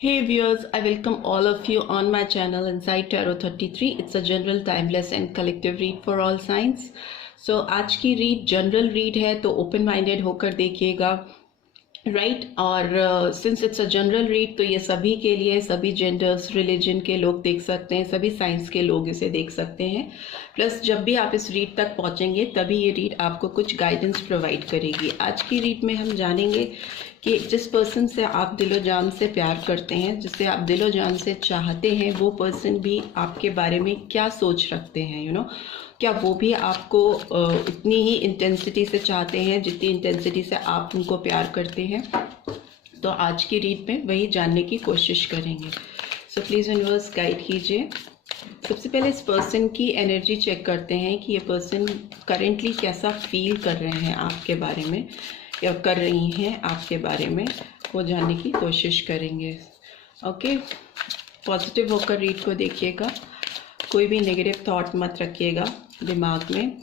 Hey viewers, I welcome all of you on my channel Insight Tarot 33. It's a general, timeless and collective read for all signs. So आज की read general read है तो open minded होकर देखिएगा, right. और since it's a general read तो ये सभी के लिए, सभी जेंडर्स, रिलीजन के लोग देख सकते हैं, सभी साइंस के लोग इसे देख सकते हैं। प्लस जब भी आप इस रीड तक पहुंचेंगे तभी ये रीड आपको कुछ गाइडेंस प्रोवाइड करेगी। आज की रीड में हम जानेंगे कि जिस पर्सन से आप दिलो जान से प्यार करते हैं, जिसे आप दिलो जान से चाहते हैं, वो पर्सन भी आपके बारे में क्या सोच रखते हैं, क्या वो भी आपको उतनी ही इंटेंसिटी से चाहते हैं जितनी इंटेंसिटी से आप उनको प्यार करते हैं। तो आज की रीड में वही जानने की कोशिश करेंगे। सो प्लीज़ यूनिवर्स गाइड कीजिए। सबसे पहले इस पर्सन की एनर्जी चेक करते हैं कि ये पर्सन करेंटली कैसा फील कर रहे हैं आपके बारे में या कर रही हैं आपके बारे में, वो जानने की कोशिश करेंगे। ओके, पॉजिटिव होकर रीड को देखिएगा। कोई भी नेगेटिव थॉट मत रखिएगा दिमाग में।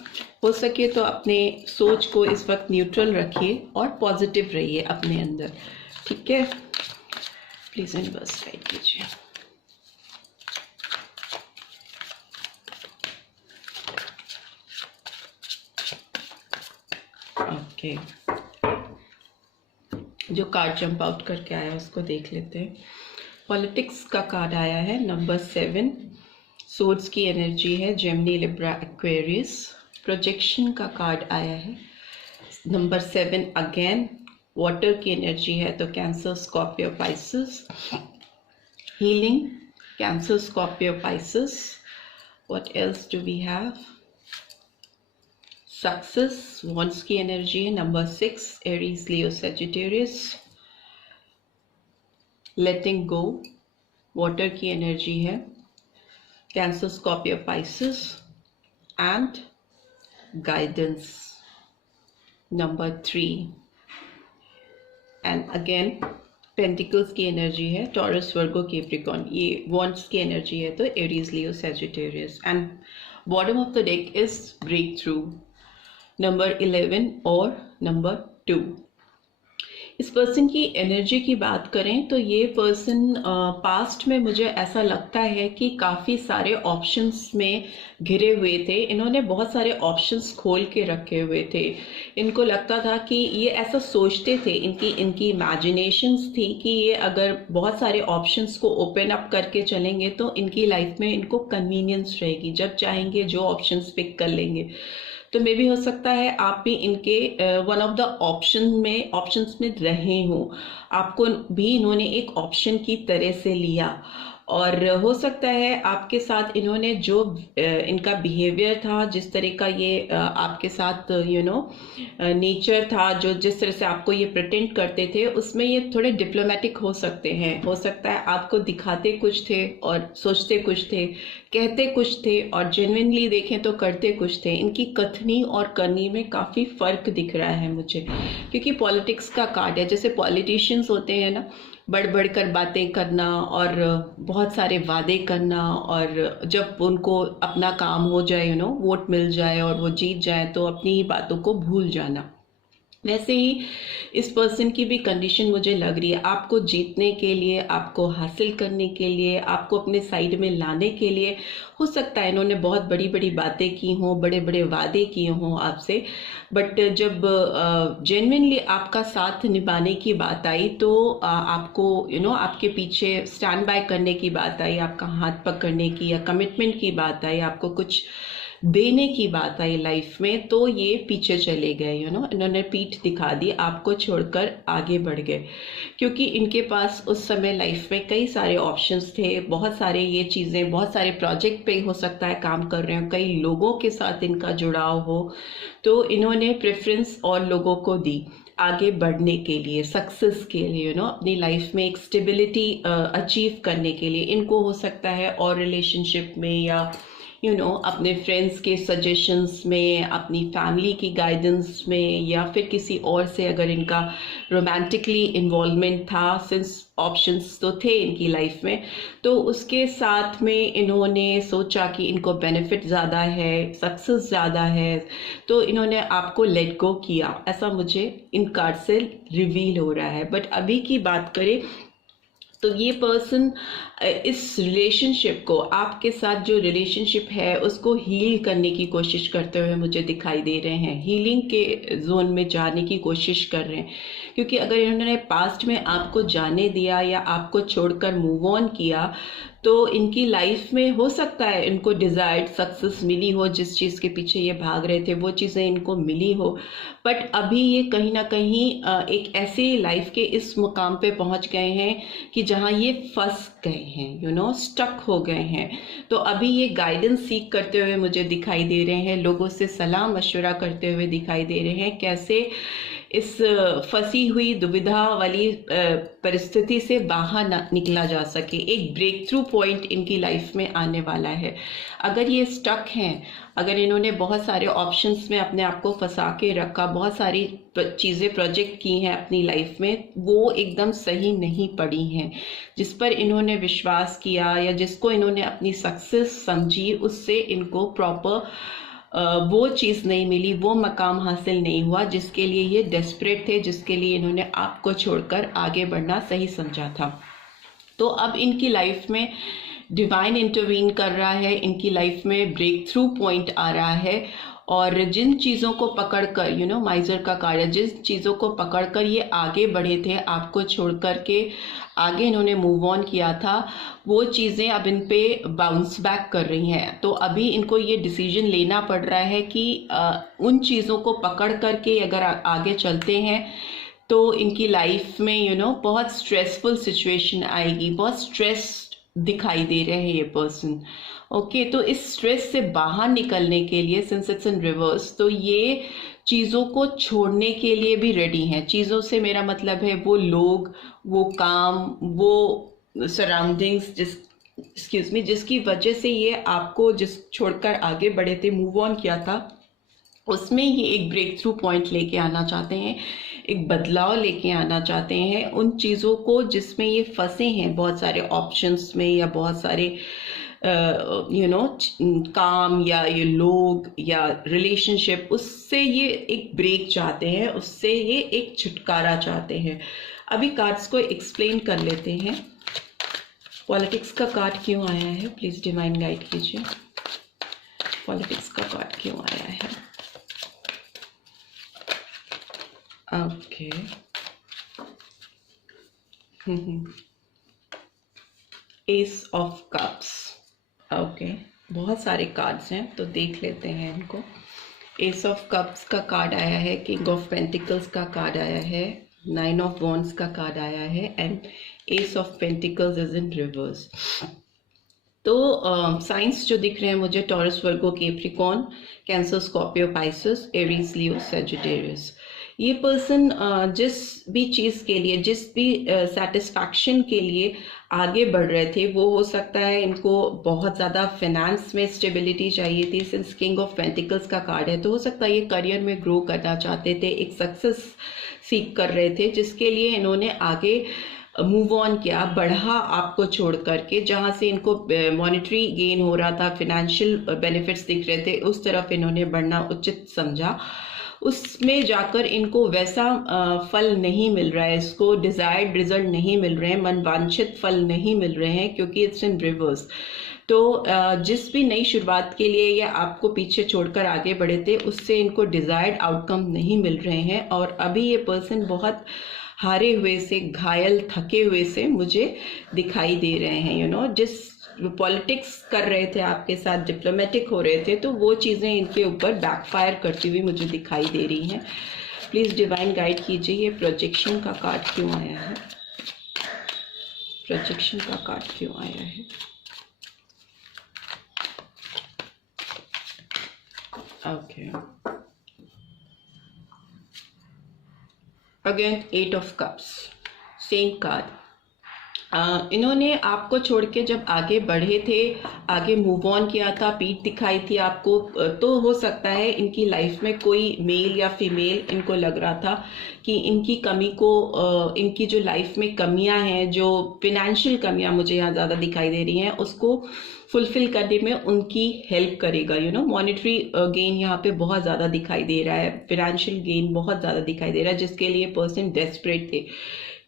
हो सके तो अपने सोच को इस वक्त न्यूट्रल रखिए और पॉजिटिव रहिए अपने अंदर, ठीक है। प्लीज़ यूनिवर्स गाइड कीजिए। ओके, जो कार्ड जंप आउट करके आया उसको देख लेते हैं। पॉलिटिक्स का कार्ड आया है नंबर 7। सोर्ड्स की एनर्जी है जेमिनी, लिब्रा, एक्वेरियस। प्रोजेक्शन का कार्ड आया है नंबर 7 अगेन। वाटर की एनर्जी है तो Cancer, Scorpio, Pisces. Healing, Cancer, Scorpio, Pisces. What else do we have? Success, wands की एनर्जी है number 6, Aries, Leo, Sagittarius. Letting go, water की energy है Cancer, Scorpio, Pisces. And guidance number 3। And again pentacles की energy है Taurus, Virgo, Capricorn. ये wands की energy है तो Aries, Leo, Sagittarius. And bottom of the deck is break through number 11 और number 2। इस पर्सन की एनर्जी की बात करें तो ये पर्सन पास्ट में मुझे ऐसा लगता है कि काफ़ी सारे ऑप्शंस में घिरे हुए थे। इन्होंने बहुत सारे ऑप्शंस खोल के रखे हुए थे। इनको लगता था कि ये ऐसा सोचते थे, इनकी इमेजिनेशंस थी कि ये अगर बहुत सारे ऑप्शंस को ओपन अप करके चलेंगे तो इनकी लाइफ में इनको कन्वीनियंस रहेगी, जब चाहेंगे जो ऑप्शंस पिक कर लेंगे। तो मे भी हो सकता है आप भी इनके वन ऑफ द ऑप्शंस में रहे हो, आपको भी इन्होंने एक ऑप्शन की तरह से लिया। और हो सकता है आपके साथ इन्होंने जो इनका बिहेवियर था, जिस तरह का ये आपके साथ नेचर था, जो जिस तरह से आपको ये प्रिटेंड करते थे, उसमें ये थोड़े डिप्लोमेटिक हो सकते हैं। हो सकता है आपको दिखाते कुछ थे और सोचते कुछ थे, कहते कुछ थे और जेन्युइनली देखें तो करते कुछ थे। इनकी कथनी और करनी में काफ़ी फ़र्क दिख रहा है मुझे, क्योंकि पॉलिटिक्स का कार्ड है। जैसे पॉलिटिशियंस होते हैं ना, बढ़ बढ़ कर बातें करना और बहुत सारे वादे करना, और जब उनको अपना काम हो जाए, वोट मिल जाए और वो जीत जाए तो अपनी ही बातों को भूल जाना। वैसे ही इस पर्सन की भी कंडीशन मुझे लग रही है। आपको जीतने के लिए, आपको हासिल करने के लिए, आपको अपने साइड में लाने के लिए हो सकता है इन्होंने बहुत बड़ी बड़ी बातें की हों, बड़े बड़े वादे किए हों आपसे। बट जब जेन्युइनली आपका साथ निभाने की बात आई तो आपको आपके पीछे स्टैंड बाय करने की बात आई, आपका हाथ पकड़ने की या कमिटमेंट की बात आई, आपको कुछ देने की बात आई लाइफ में, तो ये पीछे चले गए। इन्होंने पीठ दिखा दी, आपको छोड़कर आगे बढ़ गए। क्योंकि इनके पास उस समय लाइफ में कई सारे ऑप्शंस थे, बहुत सारे ये चीज़ें, बहुत सारे प्रोजेक्ट पे हो सकता है काम कर रहे हो, कई लोगों के साथ इनका जुड़ाव हो, तो इन्होंने प्रेफरेंस और लोगों को दी आगे बढ़ने के लिए, सक्सेस के लिए, अपनी लाइफ में एक स्टेबिलिटी अचीव करने के लिए। इनको हो सकता है और रिलेशनशिप में या अपने फ्रेंड्स के सजेशंस में, अपनी फैमिली की गाइडेंस में, या फिर किसी और से अगर इनका रोमांटिकली इन्वॉल्वमेंट था, सिंस ऑप्शंस तो थे इनकी लाइफ में, तो उसके साथ में इन्होंने सोचा कि इनको बेनिफिट ज़्यादा है, सक्सेस ज़्यादा है, तो इन्होंने आपको लेट गो किया। ऐसा मुझे इन कार्ड से रिवील हो रहा है। बट अभी की बात करें तो ये पर्सन इस रिलेशनशिप को, आपके साथ जो रिलेशनशिप है उसको हील करने की कोशिश करते हुए मुझे दिखाई दे रहे हैं, हीलिंग के जोन में जाने की कोशिश कर रहे हैं। क्योंकि अगर इन्होंने पास्ट में आपको जाने दिया या आपको छोड़कर मूव ऑन किया तो इनकी लाइफ में हो सकता है इनको डिजायर्ड सक्सेस मिली हो, जिस चीज़ के पीछे ये भाग रहे थे वो चीज़ें इनको मिली हो, बट अभी ये कहीं ना कहीं एक ऐसे लाइफ के इस मुकाम पे पहुंच गए हैं कि जहां ये फंस गए हैं, स्टक हो गए हैं। तो अभी ये गाइडेंस सीख करते हुए मुझे दिखाई दे रहे हैं, लोगों से सलाह मशवरा करते हुए दिखाई दे रहे हैं कैसे इस फंसी हुई दुविधा वाली परिस्थिति से बाहर निकला जा सके। एक ब्रेक थ्रू पॉइंट इनकी लाइफ में आने वाला है। अगर ये स्टक हैं, अगर इन्होंने बहुत सारे ऑप्शंस में अपने आप को फंसा के रखा, बहुत सारी चीज़ें प्रोजेक्ट की हैं अपनी लाइफ में, वो एकदम सही नहीं पड़ी हैं, जिस पर इन्होंने विश्वास किया या जिसको इन्होंने अपनी सक्सेस समझी, उससे इनको प्रॉपर वो चीज़ नहीं मिली, वो मकाम हासिल नहीं हुआ जिसके लिए ये डेस्परेट थे, जिसके लिए इन्होंने आपको छोड़कर आगे बढ़ना सही समझा था। तो अब इनकी लाइफ में डिवाइन इंटरवीन कर रहा है, इनकी लाइफ में ब्रेक थ्रू पॉइंट आ रहा है, और जिन चीज़ों को पकड़कर माइजर का कार्य, जिन चीज़ों को पकड़कर ये आगे बढ़े थे, आपको छोड़ कर के आगे इन्होंने मूव ऑन किया था, वो चीज़ें अब इन पे बाउंस बैक कर रही हैं। तो अभी इनको ये डिसीजन लेना पड़ रहा है कि उन चीज़ों को पकड़ कर के अगर आगे चलते हैं तो इनकी लाइफ में बहुत स्ट्रेसफुल सिचुएशन आएगी, बहुत स्ट्रेस दिखाई दे रहे हैं ये पर्सन। ओके, तो इस स्ट्रेस से बाहर निकलने के लिए, सिंस इट्स इन रिवर्स, तो ये चीज़ों को छोड़ने के लिए भी रेडी हैं। चीज़ों से मेरा मतलब है वो लोग, वो काम, वो सराउंडिंग्स जिसकी वजह से ये आपको छोड़कर आगे बढ़े थे, मूव ऑन किया था, उसमें ये एक ब्रेक थ्रू पॉइंट लेके आना चाहते हैं, एक बदलाव लेके आना चाहते हैं उन चीज़ों को जिसमें ये फंसे हैं, बहुत सारे ऑप्शंस में या बहुत सारे काम या ये लोग या रिलेशनशिप, उससे ये एक ब्रेक चाहते हैं, उससे ये एक छुटकारा चाहते हैं। अभी कार्ड्स को एक्सप्लेन कर लेते हैं। पॉलिटिक्स का कार्ड क्यों आया है, प्लीज डिवाइन गाइड कीजिए। पॉलिटिक्स का कार्ड क्यों आया है? Okay, ace of cups. Okay, बहुत सारे कार्ड्स हैं तो देख लेते हैं इनको। एस ऑफ कप्स का कार्ड आया है, किंग ऑफ पेंटिकल्स का कार्ड आया है, 9 ऑफ वॉन्ड्स का कार्ड आया है, and ace of pentacles is in reverse. तो साइंस जो दिख रहे हैं मुझे, Taurus, Virgo, Capricorn, Cancer, Scorpio, Pisces, Aries, Leo, Sagittarius. ये पर्सन जिस भी चीज़ के लिए, जिस भी सेटिस्फैक्शन के लिए आगे बढ़ रहे थे, वो हो सकता है इनको बहुत ज़्यादा फाइनेंस में स्टेबिलिटी चाहिए थी, सिंस किंग ऑफ पेंटिकल्स का कार्ड है, तो हो सकता है ये करियर में ग्रो करना चाहते थे, एक सक्सेस सीख कर रहे थे, जिसके लिए इन्होंने आगे मूव ऑन किया, बढ़ा आपको छोड़ करके। जहाँ से इनको मॉनेटरी गेन हो रहा था, फिनेंशियल बेनिफिट्स दिख रहे थे, उस तरफ इन्होंने बढ़ना उचित समझा। उसमें जाकर इनको वैसा फल नहीं मिल रहा है, इसको डिजायर्ड रिजल्ट नहीं मिल रहे हैं, मनवांछित फल नहीं मिल रहे हैं, क्योंकि इट्स इन रिवर्स। तो जिस भी नई शुरुआत के लिए या आपको पीछे छोड़कर आगे बढ़े थे, उससे इनको डिजायर्ड आउटकम नहीं मिल रहे हैं। और अभी ये पर्सन बहुत हारे हुए से, घायल, थके हुए से मुझे दिखाई दे रहे हैं। जिस पॉलिटिक्स कर रहे थे आपके साथ, डिप्लोमेटिक हो रहे थे, तो वो चीज़ें इनके ऊपर बैकफायर करती हुई मुझे दिखाई दे रही हैं। प्लीज़ डिवाइन गाइड कीजिए, ये प्रोजेक्शन का कार्ड क्यों आया है? प्रोजेक्शन का कार्ड क्यों आया है? Okay, again 8 of cups, same card. इन्होंने आपको छोड़ के जब आगे बढ़े थे, आगे मूव ऑन किया था, पीठ दिखाई थी आपको, तो हो सकता है इनकी लाइफ में कोई मेल या फीमेल इनको लग रहा था कि इनकी कमी को, इनकी जो लाइफ में कमियां हैं, जो फिनेंशियल कमियां मुझे यहाँ ज़्यादा दिखाई दे रही हैं, उसको फुलफिल करने में उनकी हेल्प करेगा। मॉनेटरी गेन यहाँ पे बहुत ज़्यादा दिखाई दे रहा है, फिनेंशियल गेन बहुत ज़्यादा दिखाई दे रहा है, जिसके लिए पर्सन डेस्परेट थे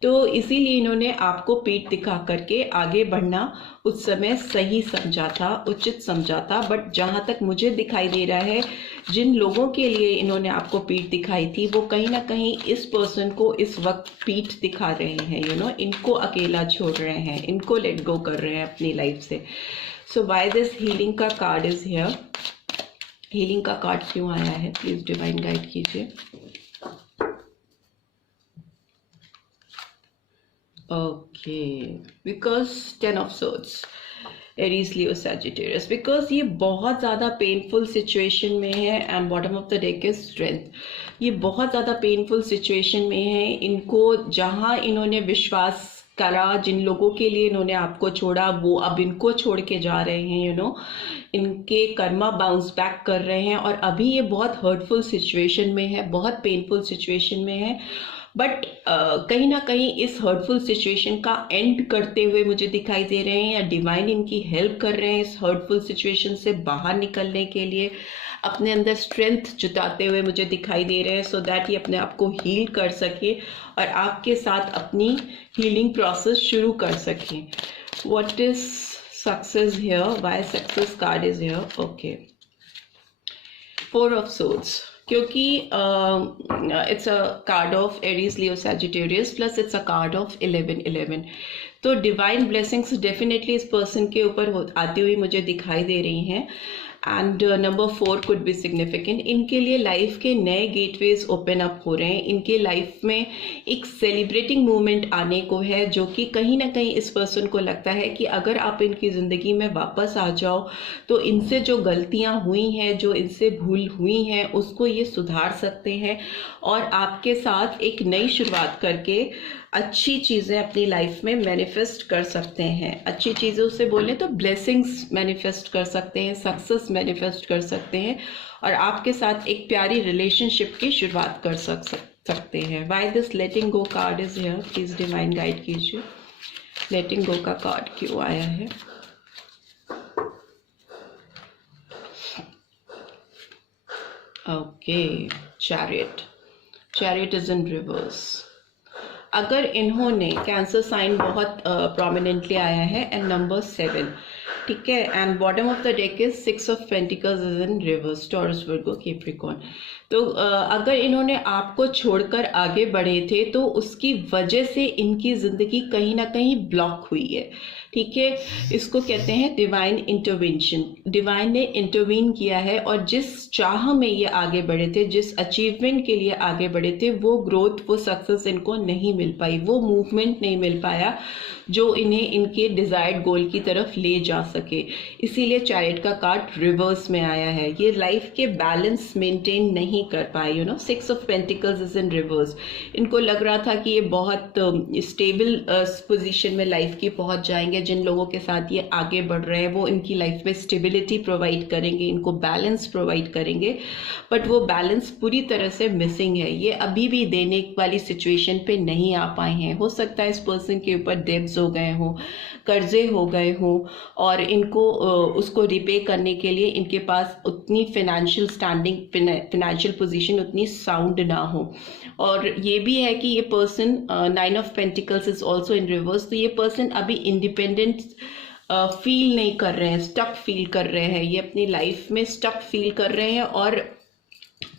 तो इसीलिए इन्होंने आपको पीठ दिखा करके आगे बढ़ना उस समय सही समझा था, उचित समझा था। बट जहाँ तक मुझे दिखाई दे रहा है, जिन लोगों के लिए इन्होंने आपको पीठ दिखाई थी वो कहीं ना कहीं इस पर्सन को इस वक्त पीठ दिखा रहे हैं, इनको अकेला छोड़ रहे हैं, इनको लेट गो कर रहे हैं अपनी लाइफ से। सो व्हाई दिस हीलिंग का कार्ड इज हियर? हीलिंग का कार्ड क्यों आया है? प्लीज डिवाइन गाइड कीजिए। Okay, because 10 of swords, Aries, Leo, Sagittarius, because ये बहुत ज़्यादा पेनफुल सिचुएशन में है and bottom of the deck is strength. ये बहुत ज़्यादा पेनफुल सिचुएशन में है। इनको जहाँ इन्होंने विश्वास करा, जिन लोगों के लिए इन्होंने आपको छोड़ा, वो अब इनको छोड़ के जा रहे हैं, इनके कर्मा बाउंस बैक कर रहे हैं। और अभी ये बहुत हर्टफुल सिचुएशन में है, बहुत पेनफुल सिचुएशन में है। बट कहीं ना कहीं इस हर्टफुल सिचुएशन का एंड करते हुए मुझे दिखाई दे रहे हैं, या डिवाइन इनकी हेल्प कर रहे हैं इस हर्टफुल सिचुएशन से बाहर निकलने के लिए, अपने अंदर स्ट्रेंथ जुटाते हुए मुझे दिखाई दे रहे हैं, सो दैट ये अपने आप को हील कर सके और आपके साथ अपनी हीलिंग प्रोसेस शुरू कर सके। What is success here? Why success card is here? Okay, 4 of swords, क्योंकि it's a card of Aries, Leo, Sagittarius, plus it's a card of 1111। तो डिवाइन ब्लेसिंग्स डेफिनेटली इस पर्सन के ऊपर आती हुई मुझे दिखाई दे रही हैं। And number 4 could be significant. इनके लिए लाइफ के नए गेटवेज ओपन अप हो रहे हैं। इनके लाइफ में एक सेलिब्रेटिंग मूवमेंट आने को है, जो कि कहीं ना कहीं इस पर्सन को लगता है कि अगर आप इनकी ज़िंदगी में वापस आ जाओ तो इनसे जो गलतियां हुई हैं, जो इनसे भूल हुई हैं, उसको ये सुधार सकते हैं और आपके साथ एक नई शुरुआत करके अच्छी चीज़ें अपनी लाइफ में मैनिफेस्ट कर सकते हैं। अच्छी चीज़ों से बोलें तो ब्लेसिंग्स मैनिफेस्ट कर सकते हैं, सक्सेस मैनिफेस्ट कर सकते हैं और आपके साथ एक प्यारी रिलेशनशिप की शुरुआत कर सकते हैं। Why this letting go kart is here? Please divine guide कीजिए। लेटिंग गो का कार्ड क्यों आया है? Okay, chariot. Chariot is in reverse. अगर इन्होंने, कैंसर साइन बहुत प्रोमिनेंटली आया है एंड नंबर 7, ठीक है, and bottom of the deck is 6 of pentacles is in reverse, taurus, Virgo, Capricorn. तो अगर इन्होंने आपको छोड़कर आगे बढ़े थे तो उसकी वजह से इनकी जिंदगी कहीं ना कहीं ब्लॉक हुई है, ठीक है। इसको कहते हैं डिवाइन इंटरवेंशन। डिवाइन ने इंटरवीन किया है और जिस चाह में ये आगे बढ़े थे, जिस अचीवमेंट के लिए आगे बढ़े थे, वो ग्रोथ, वो सक्सेस इनको नहीं मिल पाई, वो मूवमेंट नहीं मिल पाया जो इन्हें इनके डिजायर्ड गोल की तरफ ले जा सके। इसीलिए चैरियट का कार्ड रिवर्स में आया है। ये लाइफ के बैलेंस मेंटेन नहीं कर पाए, 6 of pentacles is in reverse. इनको लग रहा था कि ये बहुत स्टेबल पोजीशन में लाइफ की पहुंच जाएंगे। जिन लोगों के साथ ये आगे बढ़ रहे हैं वो इनकी लाइफ में स्टेबिलिटी प्रोवाइड करेंगे, इनको बैलेंस प्रोवाइड करेंगे, बट वो बैलेंस पूरी तरह से मिसिंग है। ये अभी भी देने वाली सिचुएशन पे नहीं आ पाए हैं। हो सकता है इस पर्सन के ऊपर डेब्ट्स हो गए हों, कर्जे हो गए हों और इनको उसको रिपे करने के लिए इनके पास उतनी फाइनेंशियल स्टैंडिंग, फाइनेंशियल पोजीशन उतनी साउंड ना हो। और ये भी है कि ये person 9 of pentacles is also in reverse. तो ये पर्सन अभी इंडिपेंडेंट फील नहीं कर रहे हैं, स्टक फील कर रहे हैं। ये अपनी लाइफ में स्टक फील कर रहे हैं और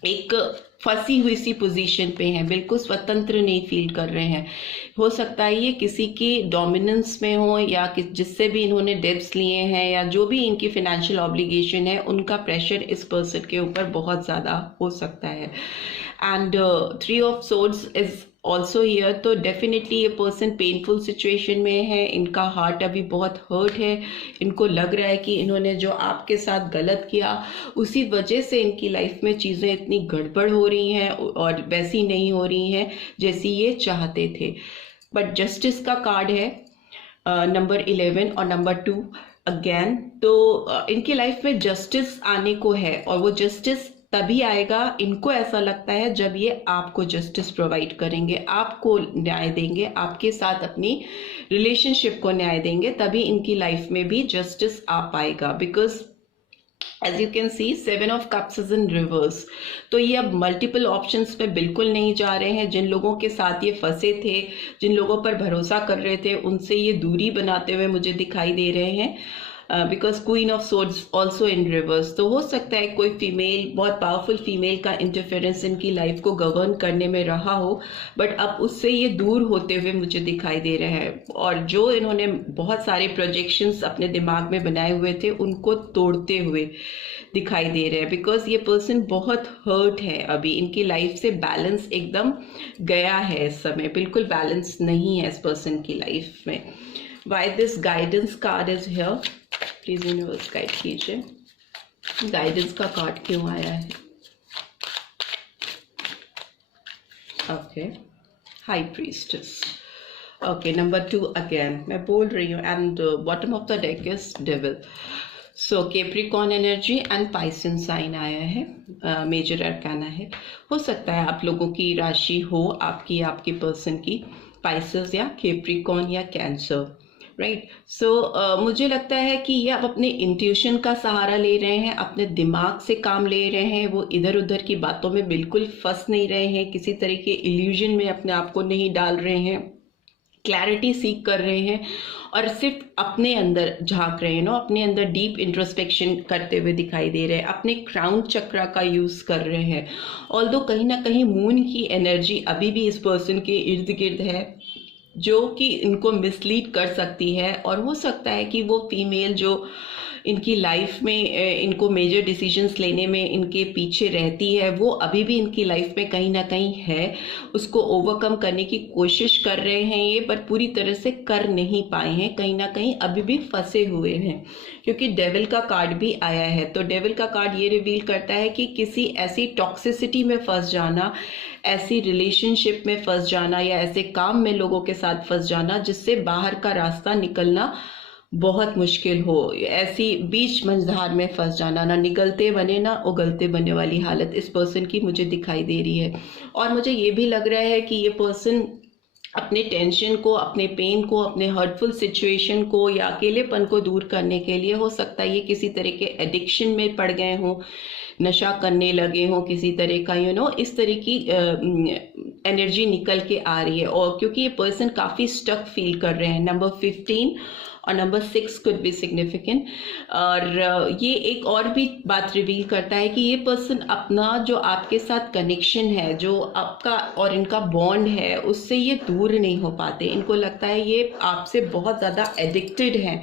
एक फंसी हुई सी पोजीशन पे हैं, बिल्कुल स्वतंत्र नहीं फील कर रहे हैं। हो सकता है ये किसी की डोमिनेंस में हो या जिससे भी इन्होंने डेब्ट्स लिए हैं या जो भी इनकी फाइनेंशियल ऑब्लिगेशन है, उनका प्रेशर इस पर्सन के ऊपर बहुत ज़्यादा हो सकता है। And 3 of swords is also here. तो डेफिनेटली ये पर्सन पेनफुल सिचुएशन में है, इनका हार्ट अभी बहुत हर्ट है। इनको लग रहा है कि इन्होंने जो आपके साथ गलत किया उसी वजह से इनकी लाइफ में चीज़ें इतनी गड़बड़ हो रही हैं और वैसी नहीं हो रही हैं जैसी ये चाहते थे। बट जस्टिस का कार्ड है नंबर 11 और नंबर 2 अगेन। तो इनकी लाइफ में जस्टिस आने को है और वो जस्टिस तभी आएगा, इनको ऐसा लगता है, जब ये आपको जस्टिस प्रोवाइड करेंगे, आपको न्याय देंगे, आपके साथ अपनी रिलेशनशिप को न्याय देंगे, तभी इनकी लाइफ में भी जस्टिस आ पाएगा। Because as you can see 7 of cups is in reverse. तो ये अब मल्टीपल ऑप्शंस पे बिल्कुल नहीं जा रहे हैं। जिन लोगों के साथ ये फंसे थे, जिन लोगों पर भरोसा कर रहे थे, उनसे ये दूरी बनाते हुए मुझे दिखाई दे रहे हैं, because queen of swords also in reverse. तो हो सकता है कोई फीमेल, बहुत पावरफुल फीमेल का इंटरफेरेंस इनकी लाइफ को गवर्न करने में रहा हो, बट अब उससे ये दूर होते हुए मुझे दिखाई दे रहे हैं। और जो इन्होंने बहुत सारे प्रोजेक्शंस अपने दिमाग में बनाए हुए थे, उनको तोड़ते हुए दिखाई दे रहे हैं, बिकॉज ये पर्सन बहुत हर्ट है। अभी इनकी लाइफ से बैलेंस एकदम गया है, इस समय बिल्कुल बैलेंस नहीं है इस पर्सन की लाइफ में। Why this guidance card is here, please universe guide कीजिए, गाइडेंस का कार्ड क्यों आया है? Okay, high priestess. Okay, number 2 again मैं बोल रही हूँ, and bottom of the deck is devil. So Capricorn energy and Pisces sign आया है, मेजर अरकाना है। हो सकता है आप लोगों की राशि हो, आपकी पर्सन की पाइसेस या कैप्रिकॉर्न या कैंसर, राइट। सो मुझे लगता है कि ये आप अपने इंट्यूशन का सहारा ले रहे हैं, अपने दिमाग से काम ले रहे हैं। वो इधर उधर की बातों में बिल्कुल फंस नहीं रहे हैं, किसी तरह के इल्यूजन में अपने आप को नहीं डाल रहे हैं, क्लैरिटी सीख कर रहे हैं और सिर्फ अपने अंदर झांक रहे हैं, अपने अंदर डीप इंट्रोस्पेक्शन करते हुए दिखाई दे रहे हैं, अपने क्राउन चक्रा का यूज कर रहे हैं। ऑल्दो कहीं ना कहीं मून की एनर्जी अभी भी इस पर्सन के इर्द गिर्द है, जो कि इनको मिसलीड कर सकती है। और हो सकता है कि वो फीमेल जो इनकी लाइफ में इनको मेजर डिसीजंस लेने में इनके पीछे रहती है, वो अभी भी इनकी लाइफ में कहीं ना कहीं है, उसको ओवरकम करने की कोशिश कर रहे हैं ये, पर पूरी तरह से कर नहीं पाए हैं, कहीं ना कहीं अभी भी फंसे हुए हैं, क्योंकि डेविल का कार्ड भी आया है। तो डेविल का कार्ड ये रिवील करता है कि किसी ऐसी टॉक्सिसिटी में फंस जाना, ऐसी रिलेशनशिप में फंस जाना या ऐसे काम में लोगों के साथ फंस जाना जिससे बाहर का रास्ता निकलना बहुत मुश्किल हो, ऐसी बीच मंझधार में फंस जाना, ना निकलते बने ना उगलते बने वाली हालत इस पर्सन की मुझे दिखाई दे रही है। और मुझे ये भी लग रहा है कि ये पर्सन अपने टेंशन को, अपने पेन को, अपने हर्टफुल सिचुएशन को या अकेलेपन को दूर करने के लिए, हो सकता है ये किसी तरह के एडिक्शन में पड़ गए हों, नशा करने लगे हों किसी तरह का, इस तरह की एनर्जी निकल के आ रही है। और क्योंकि ये पर्सन काफ़ी स्टक फील कर रहे हैं, नंबर 15 और नंबर 6 कुड बी सिग्निफिकेंट। और ये एक और भी बात रिवील करता है कि ये पर्सन अपना जो आपके साथ कनेक्शन है, जो आपका और इनका बॉन्ड है, उससे ये दूर नहीं हो पाते। इनको लगता है ये आपसे बहुत ज़्यादा एडिक्टेड हैं,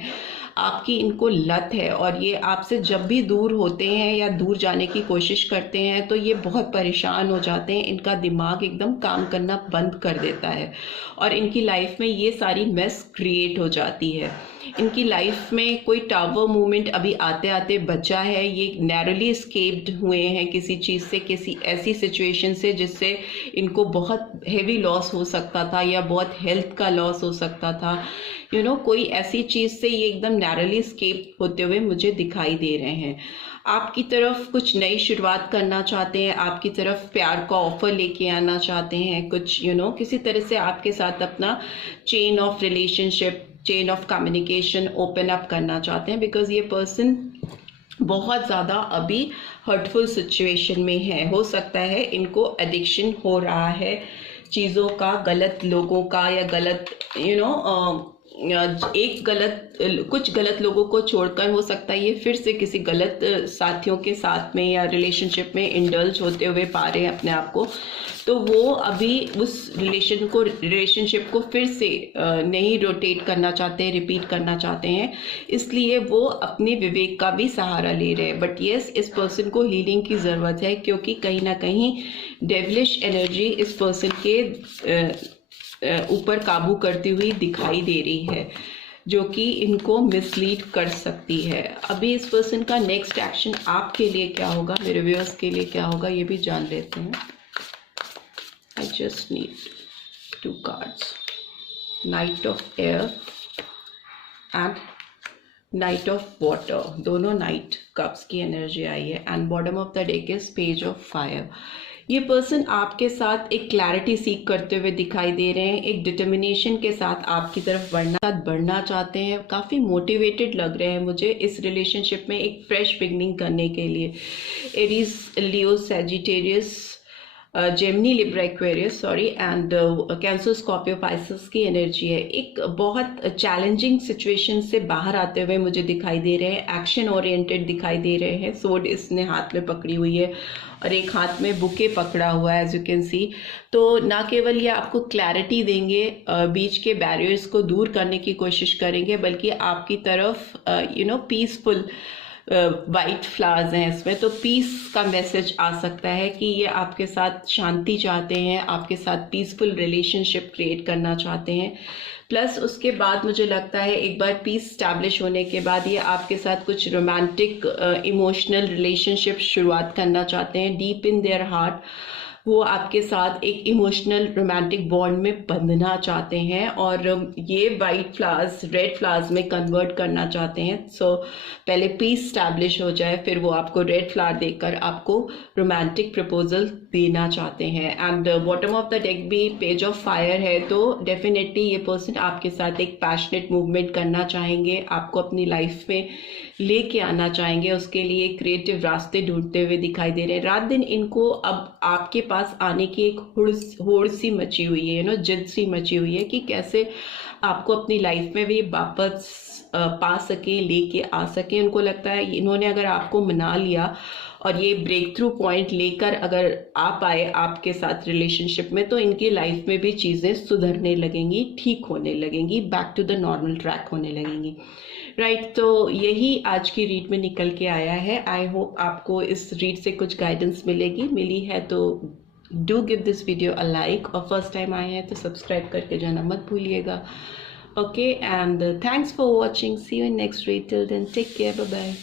आपकी इनको लत है, और ये आपसे जब भी दूर होते हैं या दूर जाने की कोशिश करते हैं तो ये बहुत परेशान हो जाते हैं, इनका दिमाग एकदम काम करना बंद कर देता है और इनकी लाइफ में ये सारी मेस क्रिएट हो जाती है। इनकी लाइफ में कोई टावर मूवमेंट अभी आते आते बचा है, ये नैरोली स्केप्ड हुए हैं किसी चीज़ से, किसी ऐसी सिचुएशन से जिससे इनको बहुत हेवी लॉस हो सकता था या बहुत हेल्थ का लॉस हो सकता था, कोई ऐसी चीज़ से ये एकदम नैरोली स्केप होते हुए मुझे दिखाई दे रहे हैं। आपकी तरफ कुछ नई शुरुआत करना चाहते हैं, आपकी तरफ प्यार का ऑफर लेके आना चाहते हैं, कुछ किसी तरह से आपके साथ अपना chain of relationship, chain of communication open up करना चाहते हैं, बिकॉज ये पर्सन बहुत ज़्यादा अभी हर्टफुल सिचुएशन में है। हो सकता है इनको एडिक्शन हो रहा है चीज़ों का, गलत लोगों का, या गलत कुछ गलत लोगों को छोड़कर हो सकता है ये फिर से किसी गलत साथियों के साथ में या रिलेशनशिप में इंडल्ज होते हुए पा रहे हैं अपने आप को। तो वो अभी उस रिलेशनशिप को फिर से नहीं रोटेट करना चाहते, रिपीट करना चाहते हैं, इसलिए वो अपने विवेक का भी सहारा ले रहे हैं। बट यस, इस पर्सन को हीलिंग की ज़रूरत है, क्योंकि कहीं ना कहीं डेविलिश एनर्जी इस पर्सन के ऊपर काबू करती हुई दिखाई दे रही है, जो कि इनको मिसलीड कर सकती है। अभी इस पर्सन का नेक्स्ट एक्शन आपके लिए क्या होगा, मेरे व्यूअर्स के लिए क्या होगा, ये भी जान लेते हैं। I just need 2 cards, night of air and night of water, दोनों नाइट कप्स की एनर्जी आई है, and bottom of the deck is page of fire. ये पर्सन आपके साथ एक क्लैरिटी सीख करते हुए दिखाई दे रहे हैं, एक डिटर्मिनेशन के साथ आपकी तरफ बढ़ना चाहते हैं, काफ़ी मोटिवेटेड लग रहे हैं मुझे इस रिलेशनशिप में एक फ्रेश बिगनिंग करने के लिए। Aries, Leo, Sagittarius, Gemini, Libra, Aquarius and cancer, Scorpio, Pisces की एनर्जी है। एक बहुत चैलेंजिंग सिचुएशन से बाहर आते हुए मुझे दिखाई दे रहे हैं, एक्शन ओरिएंटेड दिखाई दे रहे हैं। सोर्ड इसने हाथ में पकड़ी हुई है और एक हाथ में बुके पकड़ा हुआ है, एज यू कैन सी। तो ना केवल ये आपको क्लैरिटी देंगे, बीच के बैरियर्स को दूर करने की कोशिश करेंगे, बल्कि आपकी तरफ पीसफुल वाइट फ्लावर्स हैं इसमें, तो पीस का मैसेज आ सकता है कि ये आपके साथ शांति चाहते हैं, आपके साथ पीसफुल रिलेशनशिप क्रिएट करना चाहते हैं। प्लस उसके बाद मुझे लगता है एक बार पीस स्टैब्लिश होने के बाद ये आपके साथ कुछ रोमांटिक इमोशनल रिलेशनशिप शुरुआत करना चाहते हैं। डीप इन देयर हार्ट वो आपके साथ एक इमोशनल रोमांटिक बॉन्ड में बंधना चाहते हैं और ये वाइट फ्लावर्स रेड फ्लावर्स में कन्वर्ट करना चाहते हैं। सो पहले पीस स्टैब्लिश हो जाए, फिर वो आपको रेड फ्लावर देकर आपको रोमांटिक प्रपोजल देना चाहते हैं। And bottom of the deck भी पेज ऑफ फायर है, तो डेफिनेटली ये पर्सन आपके साथ एक पैशनेट मूवमेंट करना चाहेंगे, आपको अपनी लाइफ में लेके आना चाहेंगे, उसके लिए क्रिएटिव रास्ते ढूंढते हुए दिखाई दे रहे हैं। रात दिन इनको अब आपके पास आने की एक होड़ सी मची हुई है, जिद सी मची हुई है कि कैसे आपको अपनी लाइफ में भी वापस पा सके, लेके आ सके। उनको लगता है इन्होंने अगर आपको मना लिया और ये ब्रेक थ्रू पॉइंट लेकर अगर आप आए आपके साथ रिलेशनशिप में, तो इनकी लाइफ में भी चीज़ें सुधरने लगेंगी, ठीक होने लगेंगी, back to the normal track होने लगेंगी। राइट, तो यही आज की रीड में निकल के आया है। आई होप आपको इस रीड से कुछ गाइडेंस मिली है तो do give this video a like, और फर्स्ट टाइम आए हैं तो सब्सक्राइब करके जाना मत भूलिएगा। Okay, and thanks for watching, see you in next read, till then take care, bye bye.